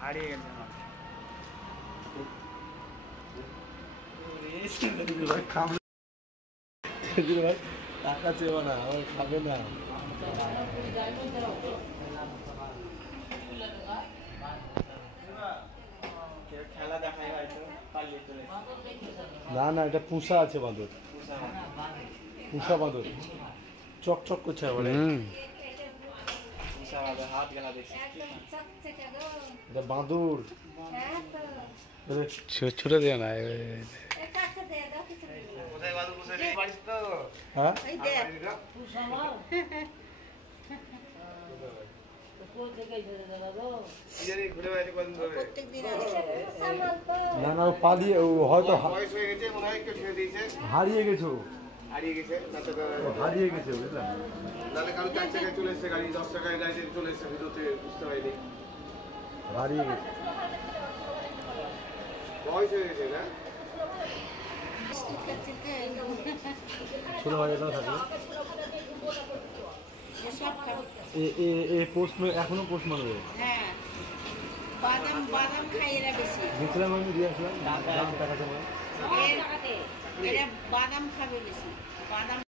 হারিয়ে গেছে টাকা চেবা না আমার খাবে না খেলা দেখাই হয়তো পালিয়ে চলে না না এটা পুষা আছে বাঁদর পুষা বাঁদর চকচক করছে বলে হাত গেলা দেখছি এটা বাঁদর ছোট দেও না কোথায় বাদু বসে রে বাড়িস তো হ্যাঁ এই দেখ ঘুরে বাইরে কোন ধরে প্রত্যেকদিন আসে না না পালিয়ে ও হয়তো বয়স হয়ে গেছে মনে হয় একটু ছেড়ে দিয়েছে হারিয়ে গেছো হারিয়ে গেছে না তো হারিয়ে গেছে বুঝলা তাহলে কারো 4 টাকায় চলে এসেছে গাড়ি 10 টাকায় গাড়িতে চলে এসেছে ভিডিওতে বুঝতে পারিনি হারিয়ে গেছে বয়স হয়ে গেছে না ছোট ভাই এটা থাকে এ পোস্ট এখনো পোস্ট মারবে হ্যাঁ বাদাম বাদাম খাই এরা বেশি দেখলাম আমি দিয়ে আসলাম দাম টাকা জমা এরা বাদাম খাবে বেশি বাদাম